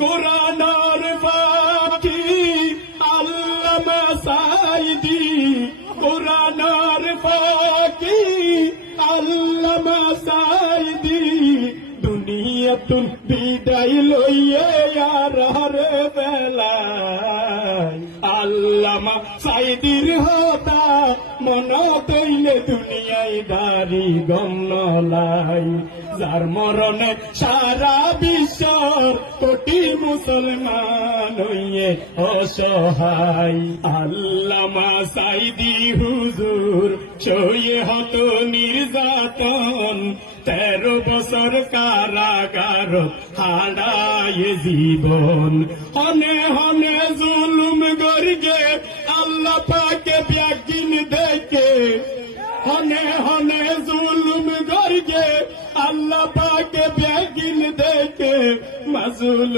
কোরআনের পাখি আল্লামা সাঈদী, কোরআনের পাখি আল্লামা সাঈদী, দুনিয়াতুন বিদায় লইয়ে আর হরে বেলায় আল্লামা সাঈদীর হতা মন তৈলে দুনিয়ায় দাড়ি গম নলাই, যার মরণে সারা বিশ্বর কোটি মুসলমান হইয়ে অসহায়। আল্লামা সাঈদী হুজুর সইয়ে হত নির্যাতন, 13 বছর কারাগার হারায় জীবন, হনে হনে জুলুম গর্গে আল্লাহ পাকে ব্যাগিন দেখে, হনে হনে জুলুম গর্গে আল্লাহ পাকে ব্যাগিন দেখে মাজুল